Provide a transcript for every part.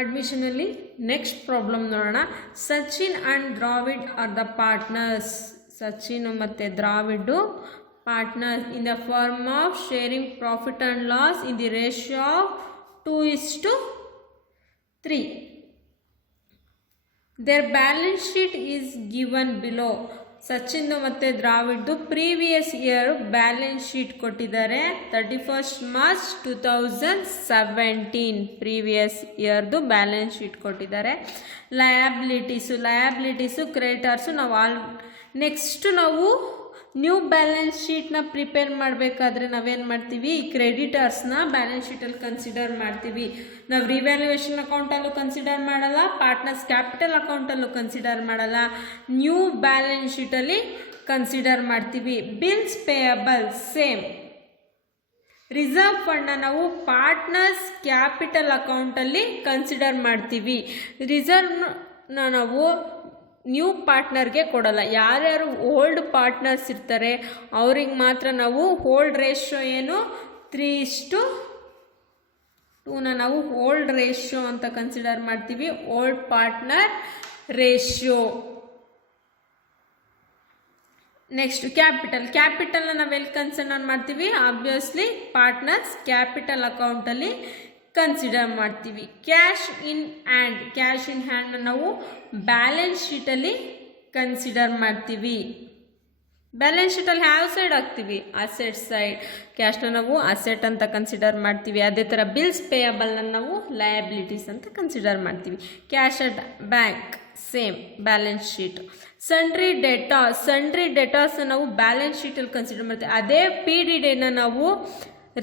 ಅಡ್ಮಿಷನಲ್ಲಿ next problem ನೋಡೋಣ. Sachin and Dravid are the partners. Sachin ಮತ್ತು Dravid partners in the form of sharing profit and loss in the ratio of 2:3. Their balance sheet is given below. Sachin ಮತ್ತು ದ್ರಾವಿಡ್ದು previous year balance sheet ಕೊಟ್ಟಿದ್ದಾರೆ. 31 March 2017 previous ಇಯರ್ದು balance sheet ಕೊಟ್ಟಿದ್ದಾರೆ. Liabilities creditors next ನಾವು new balance ಶೀಟ್ನ prepare ಮಾಡಬೇಕಾದ್ರೆ ನಾವೇನು ಮಾಡ್ತೀವಿ, ಈ ಕ್ರೆಡಿಟರ್ಸ್ನ ಬ್ಯಾಲೆನ್ಸ್ ಶೀಟಲ್ಲಿ ಕನ್ಸಿಡರ್ ಮಾಡ್ತೀವಿ. ನಾವು ರಿವ್ಯಾಲ್ಯೂಯೇಷನ್ ಅಕೌಂಟಲ್ಲೂ ಕನ್ಸಿಡರ್ ಮಾಡಲ್ಲ, ಪಾರ್ಟ್ನರ್ಸ್ ಕ್ಯಾಪಿಟಲ್ ಅಕೌಂಟಲ್ಲೂ ಕನ್ಸಿಡರ್ ಮಾಡಲ್ಲ, ನ್ಯೂ ಬ್ಯಾಲೆನ್ಸ್ ಶೀಟಲ್ಲಿ ಕನ್ಸಿಡರ್ ಮಾಡ್ತೀವಿ. Bills payable same. ರಿಸರ್ವ್ ಫಂಡ್ನ ನಾವು ಪಾರ್ಟ್ನರ್ಸ್ ಕ್ಯಾಪಿಟಲ್ ಅಕೌಂಟಲ್ಲಿ ಕನ್ಸಿಡರ್ ಮಾಡ್ತೀವಿ. ರಿಸರ್ವ್ನ ನಾವು ನ್ಯೂ ಪಾರ್ಟ್ನರ್ಗೆ ಕೊಡಲ್ಲ. ಯಾರ್ಯಾರು ಓಲ್ಡ್ ಪಾರ್ಟ್ನರ್ಸ್ ಇರ್ತಾರೆ ಅವ್ರಿಗೆ ಮಾತ್ರ ನಾವು ಓಲ್ಡ್ ರೇಷಿಯೋ ಏನು 3:2ನ ನಾವು ಓಲ್ಡ್ ರೇಷಿಯೋ ಅಂತ ಕನ್ಸಿಡರ್ ಮಾಡ್ತೀವಿ. Old partner ratio. ನೆಕ್ಸ್ಟ್ ಕ್ಯಾಪಿಟಲ್ನ ನಾವೆಲ್ಲಿ ಕನ್ಸಿಡರ್ ಮಾಡ್ತೀವಿ, ಆಬ್ವಿಯಸ್ಲಿ ಪಾರ್ಟ್ನರ್ಸ್ ಕ್ಯಾಪಿಟಲ್ ಅಕೌಂಟಲ್ಲಿ ಕನ್ಸಿಡರ್ ಮಾಡ್ತೀವಿ. ಕ್ಯಾಶ್ ಇನ್ ಹ್ಯಾಂಡ್ನ ನಾವು ಬ್ಯಾಲೆನ್ಸ್ ಶೀಟಲ್ಲಿ ಕನ್ಸಿಡರ್ ಮಾಡ್ತೀವಿ. ಬ್ಯಾಲೆನ್ಸ್ ಶೀಟಲ್ಲಿ ಯಾವ ಸೈಡ್ ಹಾಕ್ತೀವಿ, ಅಸೆಟ್ ಸೈಡ್. ಕ್ಯಾಶ್ನ ನಾವು ಅಸೆಟ್ ಅಂತ ಕನ್ಸಿಡರ್ ಮಾಡ್ತೀವಿ. ಅದೇ ಥರ ಬಿಲ್ಸ್ ಪೇಯಬಲ್ನ ನಾವು ಲಯಬಿಲಿಟೀಸ್ ಅಂತ ಕನ್ಸಿಡರ್ ಮಾಡ್ತೀವಿ. Cash at bank same balance sheet. Sundry ಡೆಟಾರ್ಸ್ನ ನಾವು ಬ್ಯಾಲೆನ್ಸ್ ಶೀಟಲ್ಲಿ ಕನ್ಸಿಡರ್ ಮಾಡ್ತೀವಿ. ಅದೇ PDDನ ನಾವು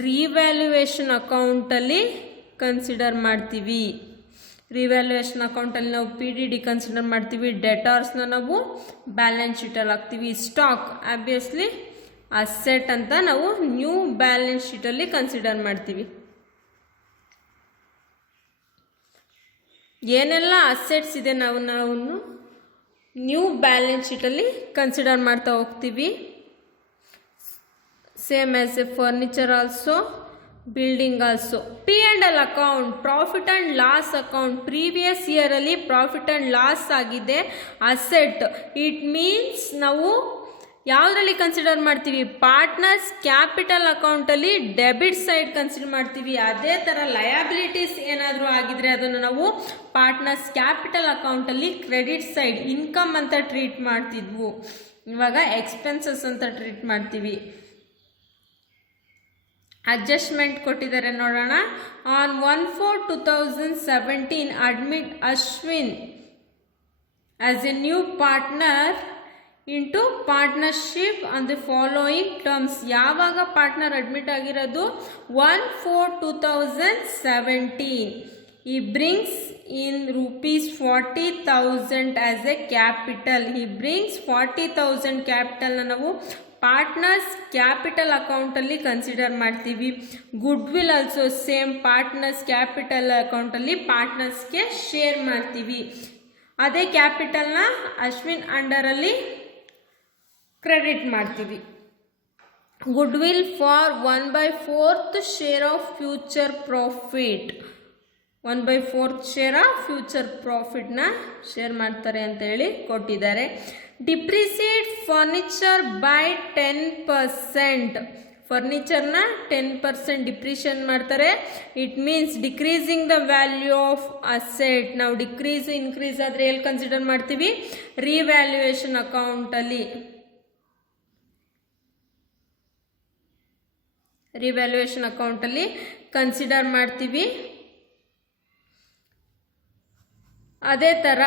ರಿವ್ಯಾಲ್ಯೂಯೇಷನ್ ಅಕೌಂಟಲ್ಲಿ ಕನ್ಸಿಡರ್ ಮಾಡ್ತೀವಿ. ರಿವ್ಯಾಲ್ಯೂಯೇಷನ್ ಅಕೌಂಟಲ್ಲಿ ನಾವು PDD ಕನ್ಸಿಡರ್ ಮಾಡ್ತೀವಿ. ಡೆಟಾರ್ಸ್ನ ನಾವು ಬ್ಯಾಲೆನ್ಸ್ ಶೀಟಲ್ಲಿ ಹಾಕ್ತೀವಿ. ಸ್ಟಾಕ್ ಆಬ್ವಿಯಸ್ಲಿ ಅಸೆಟ್ ಅಂತ ನಾವು ನ್ಯೂ ಬ್ಯಾಲೆನ್ಸ್ ಶೀಟಲ್ಲಿ ಕನ್ಸಿಡರ್ ಮಾಡ್ತೀವಿ. ಏನೆಲ್ಲ ಅಸೆಟ್ಸ್ ಇದೆ ನಾವು ನ್ಯೂ ಬ್ಯಾಲೆನ್ಸ್ ಶೀಟಲ್ಲಿ ಕನ್ಸಿಡರ್ ಮಾಡ್ತಾ ಹೋಗ್ತೀವಿ. Same as a furniture also, building also. P&L account, profit and loss account. Previous ಇಯರಲ್ಲಿ ಪ್ರಾಫಿಟ್ ಆ್ಯಂಡ್ ಲಾಸ್ ಆಗಿದೆ, ಅಸೆಟ್. ಇಟ್ ಮೀನ್ಸ್ ನಾವು ಯಾವುದರಲ್ಲಿ ಕನ್ಸಿಡರ್ ಮಾಡ್ತೀವಿ, ಪಾರ್ಟ್ನರ್ಸ್ ಕ್ಯಾಪಿಟಲ್ ಅಕೌಂಟಲ್ಲಿ ಡೆಬಿಟ್ ಸೈಡ್ ಕನ್ಸಿಡರ್ ಮಾಡ್ತೀವಿ. ಅದೇ ಥರ ಲಯಬಿಲಿಟೀಸ್ ಏನಾದರೂ ಆಗಿದ್ರೆ ಅದನ್ನು ನಾವು ಪಾರ್ಟ್ನರ್ಸ್ ಕ್ಯಾಪಿಟಲ್ ಅಕೌಂಟಲ್ಲಿ ಕ್ರೆಡಿಟ್ ಸೈಡ್ ಇನ್ಕಮ್ ಅಂತ ಟ್ರೀಟ್ ಮಾಡ್ತಿದ್ವು. ಇವಾಗ ಎಕ್ಸ್ಪೆನ್ಸಸ್ ಅಂತ ಟ್ರೀಟ್ ಮಾಡ್ತೀವಿ. ಅಡ್ಜಸ್ಟ್ಮೆಂಟ್ ಕೊಟ್ಟಿದ್ದಾರೆ ನೋಡೋಣ. On 1/4/2017 admit Ashwin as a new partner into partnership on the following terms. ಯಾವಾಗ ಪಾರ್ಟ್ನರ್ ಅಡ್ಮಿಟ್ ಆಗಿರೋದು, 1/4/2017. He brings in rupees 40,000 as a capital. He brings 40,000 capital ನಾವು ಪಾರ್ಟ್ನರ್ಸ್ ಕ್ಯಾಪಿಟಲ್ ಅಕೌಂಟಲ್ಲಿ ಕನ್ಸಿಡರ್ ಮಾಡ್ತೀವಿ. Goodwill also same partners capital ಅಕೌಂಟಲ್ಲಿ ಪಾರ್ಟ್ನರ್ಸ್ಗೆ share ಮಾಡ್ತೀವಿ. ಅದೇ ಕ್ಯಾಪಿಟಲ್ನ ಅಶ್ವಿನ್ ಅಂಡರಲ್ಲಿ ಕ್ರೆಡಿಟ್ ಮಾಡ್ತೀವಿ. Goodwill for 1/4 share of future profit. 1/4 share of future ಪ್ರಾಫಿಟ್ನ ಶೇರ್ ಮಾಡ್ತಾರೆ ಅಂತ ಹೇಳಿ ಕೊಟ್ಟಿದ್ದಾರೆ. Depreciate furniture by 10%. ಫರ್ನಿಚರ್ನ 10% ಡಿಪ್ರಿಷಿಯೇಟ್ ಮಾಡ್ತಾರೆ. It means decreasing the value of asset. ನಾವು ಇನ್ಕ್ರೀಸ್ ಆದರೆ ಎಲ್ಲಿ ಕನ್ಸಿಡರ್ ಮಾಡ್ತೀವಿ, ರಿವ್ಯಾಲ್ಯೂಯೇಷನ್ ಅಕೌಂಟಲ್ಲಿ. ಕನ್ಸಿಡರ್ ಮಾಡ್ತೀವಿ. ಅದೇ ಥರ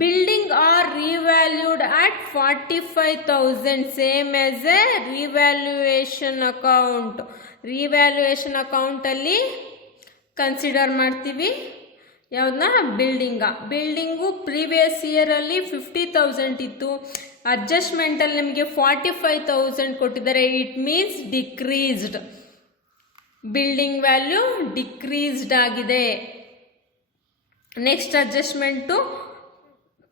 building are revalued at 45,000 same as a revaluation account. Revaluation ಅಕೌಂಟಲ್ಲಿ ಕನ್ಸಿಡರ್ ಮಾಡ್ತೀವಿ. ಯಾವುದನ್ನ, ಬಿಲ್ಡಿಂಗು ಪ್ರೀವಿಯಸ್ ಇಯರಲ್ಲಿ 50,000 ಇತ್ತು. ಅಡ್ಜಸ್ಟ್ಮೆಂಟಲ್ಲಿ ನಿಮಗೆ 45,000 ಕೊಟ್ಟಿದ್ದಾರೆ. It means decreased. Building value decreased ಆಗಿದೆ. Next adjustment,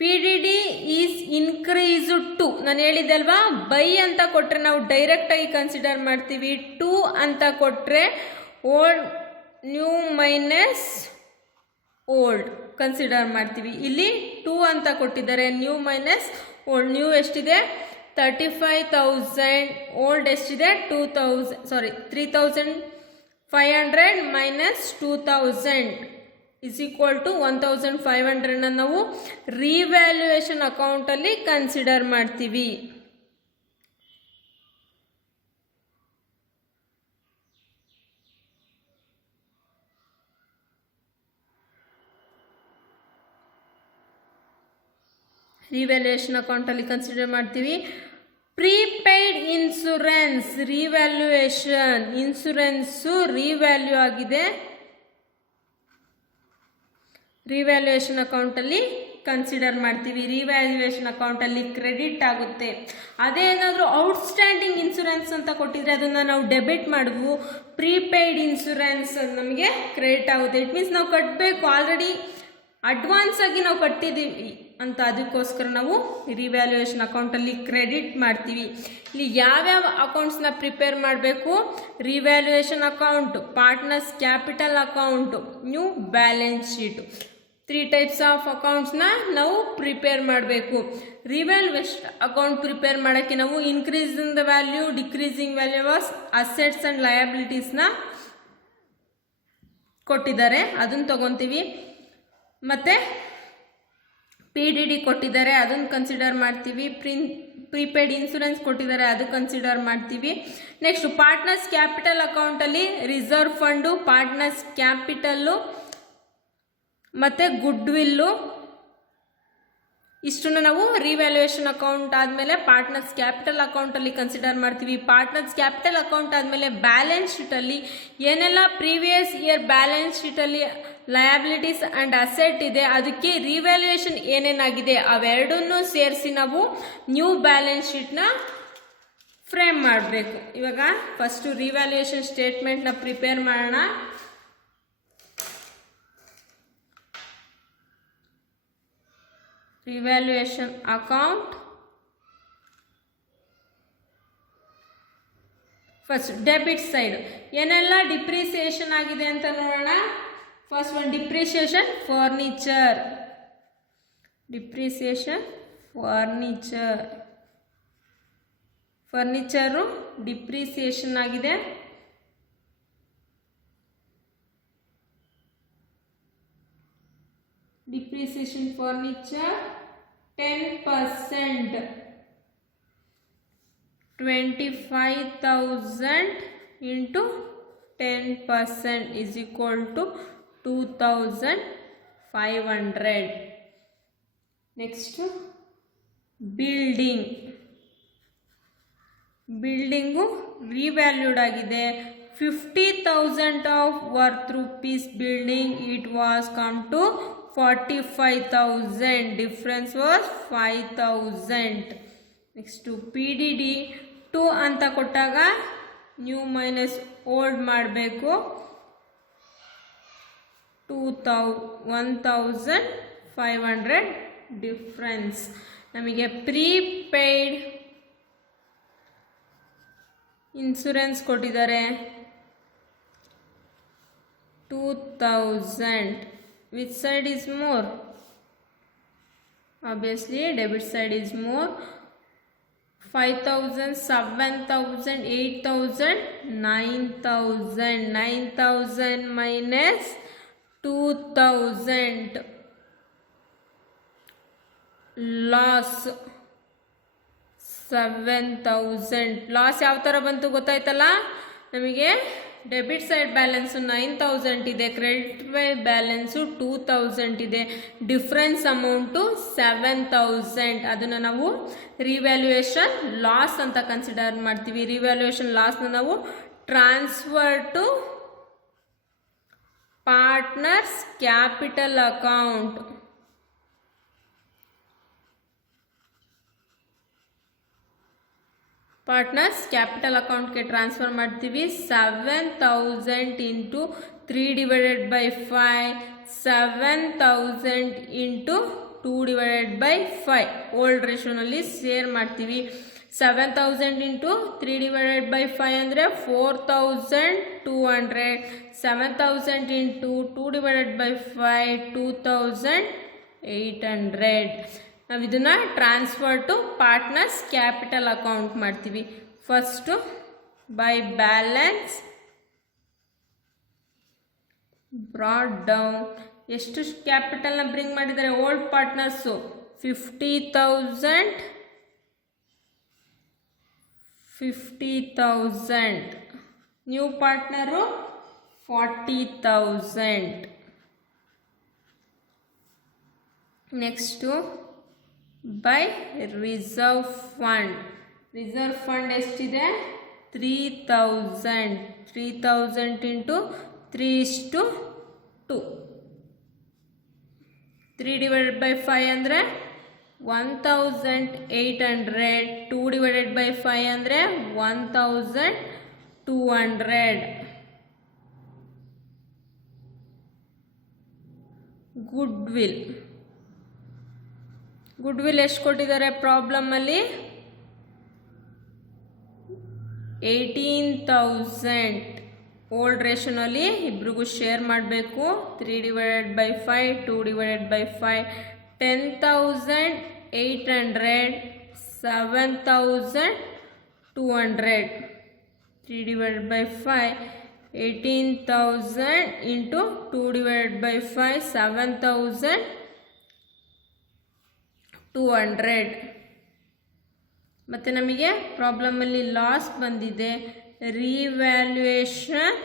PDD is increased to. ನಾನು ಹೇಳಿದೆ ಅಲ್ವಾ, ಬೈ ಅಂತ ಕೊಟ್ಟರೆ ನಾವು ಡೈರೆಕ್ಟಾಗಿ ಕನ್ಸಿಡರ್ ಮಾಡ್ತೀವಿ. ಟು ಅಂತ ಕೊಟ್ಟರೆ old new minus old consider ಮಾಡ್ತೀವಿ. ಇಲ್ಲಿ 2 ಅಂತ ಕೊಟ್ಟಿದ್ದಾರೆ. New minus old. ನ್ಯೂ ಎಷ್ಟಿದೆ 35,000. ಓಲ್ಡ್ ಎಷ್ಟಿದೆ 3,500 ಮೈನಸ್ 2,000 ಇಸ್ ಈಕ್ವಲ್ ಟು 1,500 ನಾವು ರಿವ್ಯಾಲ್ಯೂಯೇಷನ್ ಅಕೌಂಟಲ್ಲಿ ಕನ್ಸಿಡರ್ ಮಾಡ್ತೀವಿ. ರಿವ್ಯಾಲ್ಯೂಯೇಷನ್ ಅಕೌಂಟಲ್ಲಿ ಕನ್ಸಿಡರ್ ಮಾಡ್ತೀವಿ. Prepaid insurance revaluation. Insurance revalue ಆಗಿದೆ. ರಿವ್ಯಾಲ್ಯೂಯೇಷನ್ ಅಕೌಂಟಲ್ಲಿ ಕನ್ಸಿಡರ್ ಮಾಡ್ತೀವಿ. ರಿವ್ಯಾಲ್ಯೂಯೇಷನ್ ಅಕೌಂಟಲ್ಲಿ ಕ್ರೆಡಿಟ್ ಆಗುತ್ತೆ. ಅದೇ ಏನಾದರೂ ಔಟ್ಸ್ಟ್ಯಾಂಡಿಂಗ್ ಇನ್ಶೂರೆನ್ಸ್ ಅಂತ ಕೊಟ್ಟಿದ್ರೆ ಅದನ್ನು ನಾವು ಡೆಬಿಟ್ ಮಾಡುವು. ಪ್ರೀಪೇಯ್ಡ್ ಇನ್ಶೂರೆನ್ಸ್ ನಮಗೆ ಕ್ರೆಡಿಟ್ ಆಗುತ್ತೆ. ಇಟ್ ಮೀನ್ಸ್ ನಾವು ಕಟ್ಟಬೇಕು, ಆಲ್ರೆಡಿ ಅಡ್ವಾನ್ಸ್ ಆಗಿ ನಾವು ಕಟ್ಟಿದ್ದೀವಿ ಅಂತ, ಅದಕ್ಕೋಸ್ಕರ ನಾವು ರಿವ್ಯಾಲ್ಯೂಯೇಷನ್ ಅಕೌಂಟಲ್ಲಿ ಕ್ರೆಡಿಟ್ ಮಾಡ್ತೀವಿ. ಇಲ್ಲಿ ಯಾವ್ಯಾವ ಅಕೌಂಟ್ಸ್ನ ಪ್ರಿಪೇರ್ ಮಾಡಬೇಕು? Revaluation account, partners capital account, new balance sheet. 3 types of ಅಕೌಂಟ್ಸ್ನ ನಾವು ಪ್ರಿಪೇರ್ ಮಾಡಬೇಕು. ರಿವ್ಯಾಲ್ಯೂಯೇಷನ್ ಅಕೌಂಟ್ ಪ್ರಿಪೇರ್ ಮಾಡೋಕ್ಕೆ ನಾವು increasing the value, decreasing value of assets and ಲಯಬಿಲಿಟೀಸ್ನ ಕೊಟ್ಟಿದ್ದಾರೆ, ಅದನ್ನು ತಗೊತೀವಿ. ಮತ್ತು PDD ಕೊಟ್ಟಿದ್ದಾರೆ, ಅದನ್ನು ಕನ್ಸಿಡರ್ ಮಾಡ್ತೀವಿ. ಪ್ರೀಪೇಯ್ಡ್ ಇನ್ಶೂರೆನ್ಸ್ ಕೊಟ್ಟಿದ್ದಾರೆ, ಅದು ಕನ್ಸಿಡರ್ ಮಾಡ್ತೀವಿ. ನೆಕ್ಸ್ಟ್ ಪಾರ್ಟ್ನರ್ಸ್ ಕ್ಯಾಪಿಟಲ್ ಅಕೌಂಟಲ್ಲಿ ರಿಸರ್ವ್ ಫಂಡು, ಪಾರ್ಟ್ನರ್ಸ್ ಕ್ಯಾಪಿಟಲ್ಲು ಮತ್ತು ಗುಡ್ ವಿಲ್ಲು, ಇಷ್ಟನ್ನು ನಾವು ರಿವ್ಯಾಲ್ಯೂಯೇಷನ್ ಅಕೌಂಟ್ ಆದಮೇಲೆ ಪಾರ್ಟ್ನರ್ಸ್ ಕ್ಯಾಪಿಟಲ್ ಅಕೌಂಟಲ್ಲಿ ಕನ್ಸಿಡರ್ ಮಾಡ್ತೀವಿ. ಪಾರ್ಟ್ನರ್ಸ್ ಕ್ಯಾಪಿಟಲ್ ಅಕೌಂಟ್ ಆದಮೇಲೆ ಬ್ಯಾಲೆನ್ಸ್ ಶೀಟಲ್ಲಿ ಏನೆಲ್ಲ ಪ್ರೀವಿಯಸ್ ಇಯರ್ ಬ್ಯಾಲೆನ್ಸ್ ಶೀಟಲ್ಲಿ ಲಯಬಿಲಿಟೀಸ್ ಆ್ಯಂಡ್ ಅಸೆಟ್ ಇದೆ, ಅದಕ್ಕೆ ರಿವ್ಯಾಲ್ಯೂಯೇಷನ್ ಏನೇನಾಗಿದೆ ಅವೆರಡನ್ನೂ ಸೇರಿಸಿ ನಾವು ನ್ಯೂ ಬ್ಯಾಲೆನ್ಸ್ ಶೀಟ್ನ ಫ್ರೇಮ್ ಮಾಡಬೇಕು. ಇವಾಗ ಫಸ್ಟು ರಿವ್ಯಾಲ್ಯೂಯೇಷನ್ ಸ್ಟೇಟ್ಮೆಂಟ್ನ ಪ್ರಿಪೇರ್ ಮಾಡೋಣ. Revaluation account first debit side ಏನೆಲ್ಲ ಡಿಪ್ರಿಸಿಯೇಷನ್ ಆಗಿದೆ ಅಂತ ನೋಡೋಣ. First one depreciation furniture. Furniture depreciation ಆಗಿದೆ. Depreciation furniture 10%, 25,000 into 10% is equal to 2,500. Next, building revalued ಆಗಿದೆ. 50,000 of worth rupees building, it was come to 45,000. Difference was 5,000. Next PDD 2 ಅಂತ ಕೊಟ್ಟಾಗ new minus old ಮಾಡಬೇಕು. 1,500 difference. ನಮಗೆ prepaid insurance ಕೊಟ್ಟಿದ್ದಾರೆ 2,000. Which side is more? Obviously debit side is more. 5,000, 7,000, 8,000, 9,000. 9,000 minus 2,000. Loss 7,000. Loss ಯಾವ ಥರ ಬಂತು ಗೊತ್ತಾಯ್ತಲ್ಲ. ನಮಗೆ ಡೆಬಿಟ್ ಸೈಡ್ ಬ್ಯಾಲೆನ್ಸು 9,000 ಇದೆ, ಕ್ರೆಡಿಟ್ ಬ್ಯಾಲೆನ್ಸು 2,000 ಇದೆ, ಡಿಫ್ರೆನ್ಸ್ ಅಮೌಂಟು 7,000. ಅದನ್ನು ನಾವು ರಿವ್ಯಾಲ್ಯೂಯೇಷನ್ ಲಾಸ್ ಅಂತ ಕನ್ಸಿಡರ್ ಮಾಡ್ತೀವಿ. ರಿವ್ಯಾಲ್ಯೂಯೇಷನ್ ಲಾಸ್ನ ನಾವು transfer to partners capital account. Partners capital ಅಕೌಂಟ್ಗೆ ಟ್ರಾನ್ಸ್ಫರ್ ಮಾಡ್ತೀವಿ. 7,000 ಇಂಟು 3/5, 7,000 ಇಂಟು 2/5 ಓಲ್ಡ್ ರೇಷೋನಲ್ಲಿ ಶೇರ್ ಮಾಡ್ತೀವಿ. 7,000 ಇಂಟು 3/5 ಅಂದರೆ 4,200. 7,000 into 2 divided by 5 2,800. ನಾವು ಇದನ್ನು transfer to partners capital account ಮಾಡ್ತೀವಿ. First by balance brought down. ಎಷ್ಟು ಕ್ಯಾಪಿಟಲ್ನ ಬ್ರಿಂಗ್ ಮಾಡಿದ್ದಾರೆ old partners? 50,000. New partner 40,000. Next by reserve fund. Reserve fund ಎಷ್ಟಿದೆ? 3,000. 3,000 ಇಂಟು 3:2. 3 divided by 5 ಅಂದರೆ 1,800. 2 divided by 5 ಅಂದರೆ 1,200. ಗುಡ್ವಿಲ್ ಎಷ್ಟು ಕೊಟ್ಟಿದ್ದಾರೆ ಪ್ರಾಬ್ಲಮಲ್ಲಿ? 18,000. ಓಲ್ಡ್ ರೇಷನಲ್ಲಿ ಇಬ್ರಿಗೂ ಶೇರ್ ಮಾಡಬೇಕು. 3 divided by 5 2 divided by 5 10,800 7,200. 3 divided by 5 18,000 into 2 divided by 5 7,200. ಮತ್ತು ನಮಗೆ ಪ್ರಾಬ್ಲಮಲ್ಲಿ ಲಾಸ್ ಬಂದಿದೆ. ರಿವ್ಯಾಲ್ಯೂಯೇಷನ್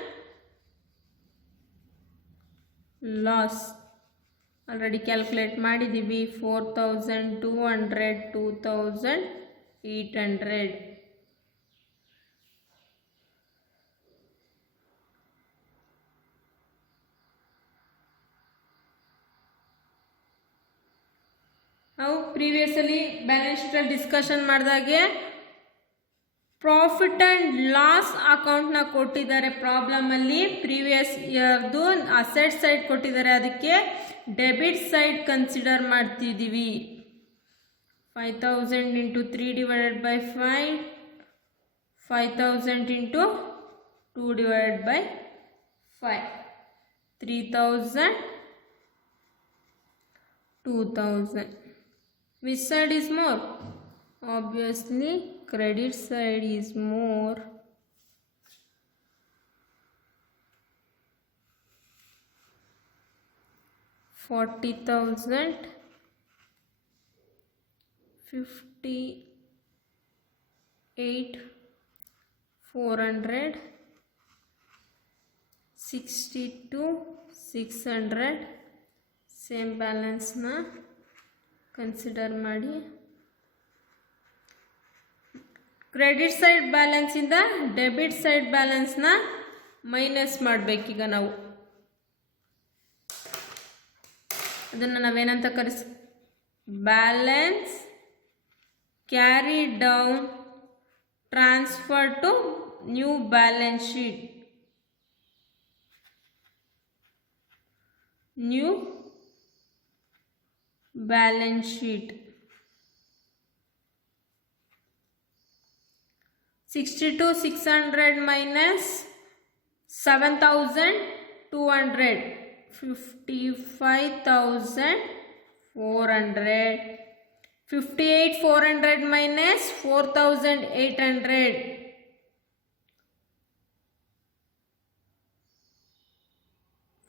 ಲಾಸ್ ಆಲ್ರೆಡಿ ಕ್ಯಾಲ್ಕುಲೇಟ್ ಮಾಡಿದ್ದೀವಿ. 4,200 2,800. ನಾವು ಪ್ರೀವಿಯಸಲ್ಲಿ ಬ್ಯಾಲೆನ್ಸ್ ಶೀಟಲ್ಲಿ ಡಿಸ್ಕಷನ್ ಮಾಡಿದಾಗೆ ಪ್ರಾಫಿಟ್ ಆ್ಯಂಡ್ ಲಾಸ್ ಅಕೌಂಟ್ನ ಕೊಟ್ಟಿದ್ದಾರೆ ಪ್ರಾಬ್ಲಮಲ್ಲಿ. ಪ್ರೀವಿಯಸ್ ಇಯರ್ದು ಅಸೆಟ್ ಸೈಡ್ ಕೊಟ್ಟಿದ್ದಾರೆ, ಅದಕ್ಕೆ ಡೆಬಿಟ್ ಸೈಡ್ ಕನ್ಸಿಡರ್ ಮಾಡ್ತಿದ್ದೀವಿ. 5,000 into 3 divided by 5 5,000 into 2 divided by 5 3,000 2,000. Which side is more? Obviously credit side is more. $40,000 58,400 62,600. Same ಬ್ಯಾಲೆನ್ಸ್ನ ಕನ್ಸಿಡರ್ ಮಾಡಿ. ಕ್ರೆಡಿಟ್ ಸೈಡ್ ಬ್ಯಾಲೆನ್ಸಿಂದ ಡೆಬಿಟ್ ಸೈಡ್ ಬ್ಯಾಲೆನ್ಸ್ನ ಮೈನಸ್ ಮಾಡಬೇಕೀಗ ನಾವು. ಅದನ್ನು ನಾವೇನಂತ balance carry down transfer to new balance sheet. New balance sheet 62,600 minus 7,200 55,400. 58,400 minus 4,800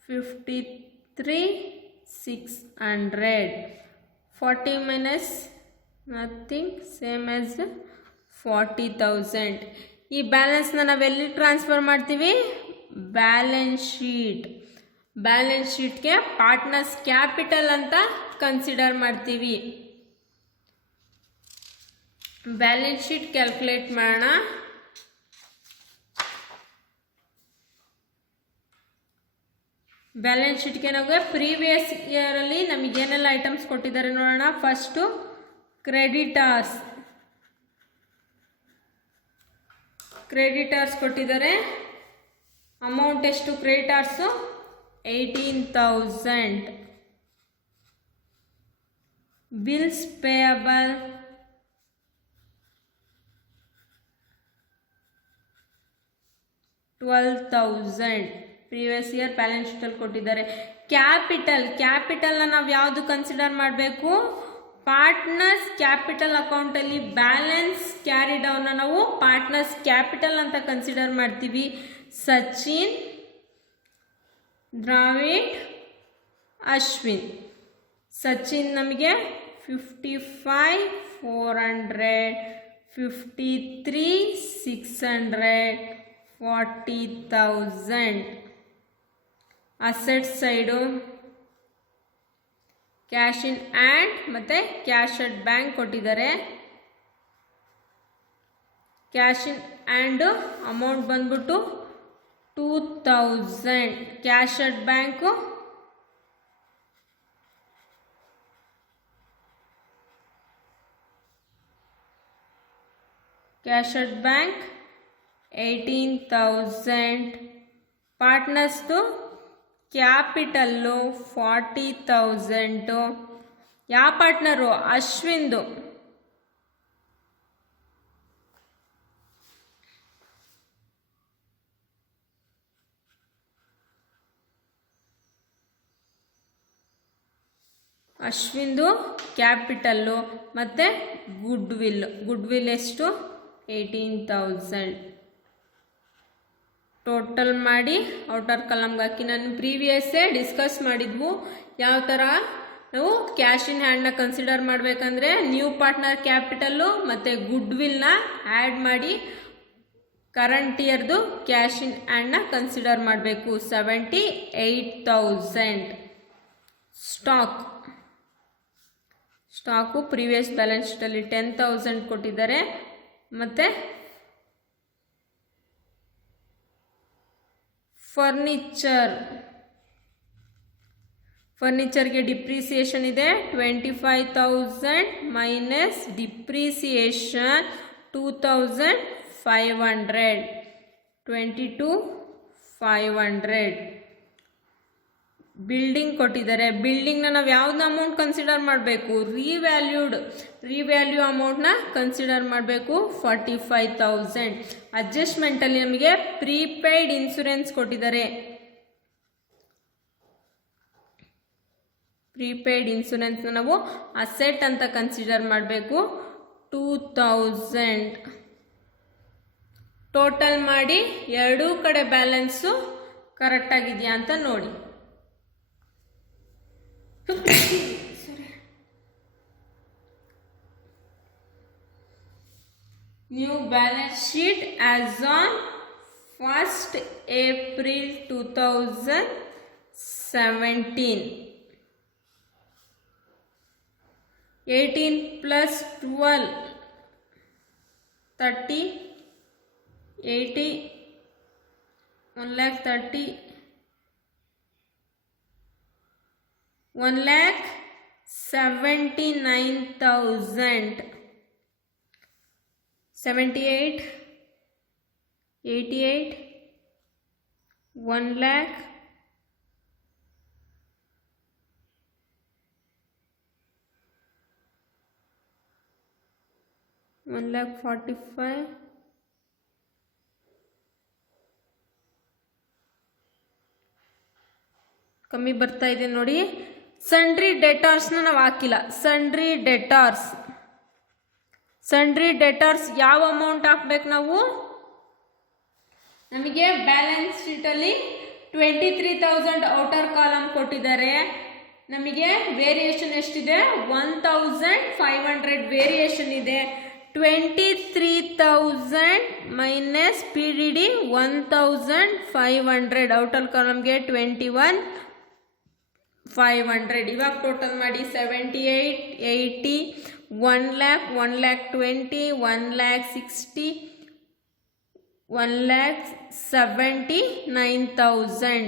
53,600. 40 minus nothing, same as 40,000. ಈ ಬ್ಯಾಲೆನ್ಸ್ನ ನಾವೆಲ್ಲಿ ಟ್ರಾನ್ಸ್ಫರ್ ಮಾಡ್ತೀವಿ? Balance sheet. ಬ್ಯಾಲೆನ್ಸ್ ಶೀಟ್ಗೆ ಪಾರ್ಟ್ನರ್ಸ್ ಕ್ಯಾಪಿಟಲ್ ಅಂತ ಕನ್ಸಿಡರ್ ಮಾಡ್ತೀವಿ. ಬ್ಯಾಲೆನ್ಸ್ ಶೀಟ್ ಕ್ಯಾಲ್ಕುಲೇಟ್ ಮಾಡೋಣ. ಬ್ಯಾಲೆನ್ಸ್ ಶೀಟ್ಗೆ ನಮಗೆ ಪ್ರೀವಿಯಸ್ ಇಯರಲ್ಲಿ ನಮಗೇನೆಲ್ಲ ಐಟಮ್ಸ್ ಕೊಟ್ಟಿದ್ದಾರೆ ನೋಡೋಣ. ಫಸ್ಟು ಕ್ರೆಡಿಟರ್ಸ್ ಕೊಟ್ಟಿದ್ದಾರೆ. ಅಮೌಂಟ್ ಎಷ್ಟು creditors? 18,000. Bills payable $12,000. Previous year balance ಶೀಟಲ್ಲಿ ಕೊಟ್ಟಿದ್ದಾರೆ. ಕ್ಯಾಪಿಟಲ್ನ ನಾವು ಯಾವುದು ಕನ್ಸಿಡರ್ ಮಾಡಬೇಕು? ಪಾರ್ಟ್ನರ್ಸ್ ಕ್ಯಾಪಿಟಲ್ ಅಕೌಂಟಲ್ಲಿ ಬ್ಯಾಲೆನ್ಸ್ ಕ್ಯಾರಿ ಡೌನ್ನ ನಾವು ಪಾರ್ಟ್ನರ್ಸ್ ಕ್ಯಾಪಿಟಲ್ ಅಂತ ಕನ್ಸಿಡರ್ ಮಾಡ್ತೀವಿ. ಸಚಿನ್, ದ್ರಾವಿಡ್, ಅಶ್ವಿನ್. ಸಚಿನ್ ನಮಗೆ 55,400, 53, 600, 40,000. Asset side cash in hand ಮತ್ತು ಕ್ಯಾಶ್ ಅಟ್ ಬ್ಯಾಂಕ್ ಕೊಟ್ಟಿದ್ದಾರೆ. ಕ್ಯಾಶ್ ಇನ್ ಆ್ಯಂಡ್ ಅಮೌಂಟ್ ಬಂದ್ಬಿಟ್ಟು 2,000. Cash at bank cash at bank 18,000. ಪಾರ್ಟ್ನರ್ಸ್ದು ಕ್ಯಾಪಿಟಲ್ಲು 40,000. ಯಾವ ಪಾರ್ಟ್ನರು? ಅಶ್ವಿನ್ದು. ಅಶ್ವಿನ್ದು ಕ್ಯಾಪಿಟಲ್ಲು ಮತ್ತು ಗುಡ್ವಿಲ್ ಎಷ್ಟು? 18,000. ಟೋಟಲ್ ಮಾಡಿ ಔಟರ್ ಕಲಮ್ಗೆ ಹಾಕಿ. ನಾನು ಪ್ರೀವಿಯಸ್ಸೇ ಡಿಸ್ಕಸ್ ಮಾಡಿದ್ವು ಯಾವ ಥರ ನಾವು ಕ್ಯಾಶ್ ಇನ್ ಹ್ಯಾಂಡ್ನ ಕನ್ಸಿಡರ್ ಮಾಡಬೇಕಂದ್ರೆ ನ್ಯೂ ಪಾರ್ಟ್ನರ್ ಕ್ಯಾಪಿಟಲ್ಲು ಮತ್ತು ಗುಡ್ವಿಲ್ನ ಆ್ಯಡ್ ಮಾಡಿ ಕರೆಂಟ್ ಇಯರ್ದು ಕ್ಯಾಶ್ ಇನ್ ಹ್ಯಾಂಡ್ನ ಕನ್ಸಿಡರ್ ಮಾಡಬೇಕು. 78,000. ಸ್ಟಾಕು ಪ್ರೀವಿಯಸ್ ಬ್ಯಾಲೆನ್ಸ್ ಶೀಟಲ್ಲಿ 10,000 ಕೊಟ್ಟಿದ್ದಾರೆ. ಮತ್ತು ಫರ್ನಿಚರ್ಗೆ ಡಿಪ್ರಿಸಿಯೇಷನ್ ಇದೆ 25,000 ಮೈನಸ್ ಡಿಪ್ರಿಸಿಯೇಷನ್ 2,500, 22,500. ಬಿಲ್ಡಿಂಗ್ ಕೊಟ್ಟಿದ್ದಾರೆ. ಬಿಲ್ಡಿಂಗ್ನ ನಾವು ಯಾವ್ದನ್ನ ಅಮೌಂಟ್ ಕನ್ಸಿಡರ್ ಮಾಡಬೇಕು? ರಿವ್ಯಾಲ್ಯೂ ಅಮೌಂಟ್ನ ಕನ್ಸಿಡರ್ ಮಾಡಬೇಕು. 45,000. ಅಡ್ಜಸ್ಟ್ಮೆಂಟಲ್ಲಿ ನಮಗೆ ಪ್ರೀಪೇಯ್ಡ್ ಇನ್ಶೂರೆನ್ಸ್ ಕೊಟ್ಟಿದ್ದಾರೆ. ಪ್ರೀಪೇಯ್ಡ್ ಇನ್ಶೂರೆನ್ಸ್ನ ನಾವು ಅಸೆಟ್ ಅಂತ ಕನ್ಸಿಡರ್ ಮಾಡಬೇಕು. 2,000. ಟೋಟಲ್ ಮಾಡಿ ಎರಡೂ ಕಡೆ ಬ್ಯಾಲೆನ್ಸು ಕರೆಕ್ಟಾಗಿದೆಯಾ ಅಂತ ನೋಡಿ. New balance sheet as on 1st April 2017. 18 plus 12, 30, 80, 1,30,000, 1,79,000, 78, 88, 1,00,000, 1,45,000, ಕಮ್ಮಿ ಬರ್ತಾ ಇದೆ ನೋಡಿ. ಸನ್ಡ್ರಿ ಡೆಟಾರ್ಸ್ನ ನಾವು ಹಾಕಿಲ್ಲ. ಸನ್ಡ್ರಿ ಡೆಟಾರ್ಸ್ ಯಾವ ಅಮೌಂಟ್ ಹಾಕ್ಬೇಕು ನಾವು? ನಮಗೆ ಬ್ಯಾಲೆನ್ಸ್ ಶೀಟಲ್ಲಿ 23,000 ಔಟರ್ ಕಾಲಮ್ ಕೊಟ್ಟಿದ್ದಾರೆ. ನಮಗೆ ವೇರಿಯೇಷನ್ ಎಷ್ಟಿದೆ? 1,500 ವೇರಿಯೇಷನ್ ಇದೆ. 23,000 ಮೈನಸ್ PDD 1,500 ಔಟರ್ ಕಾಲಮ್ಗೆ 21,500. ಇವಾಗ ಟೋಟಲ್ ಮಾಡಿ 78, 80, 1,00,000, 1,20,000, 1,60,000, 1,79,000.